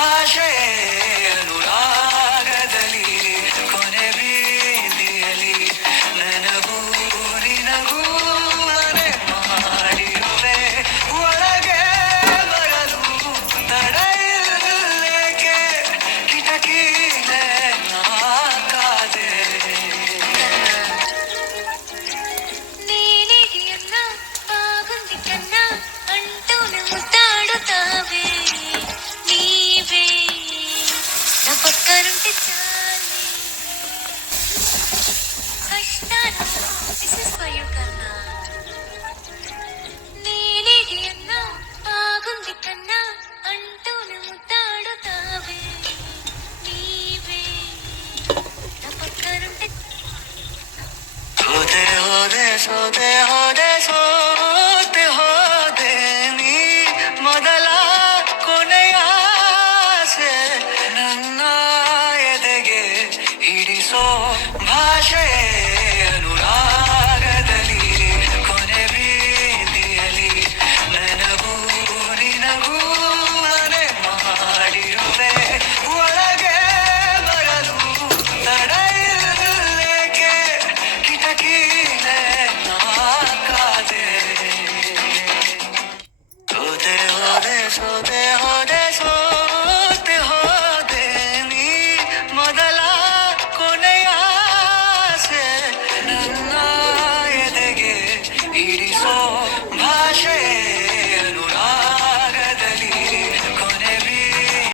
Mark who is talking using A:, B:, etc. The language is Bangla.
A: I'm uh, Ashrayah. সদে সদে হরে সতে হতে মদলা কোনে আসে নঙ্গে হিড়ি সো ভাষে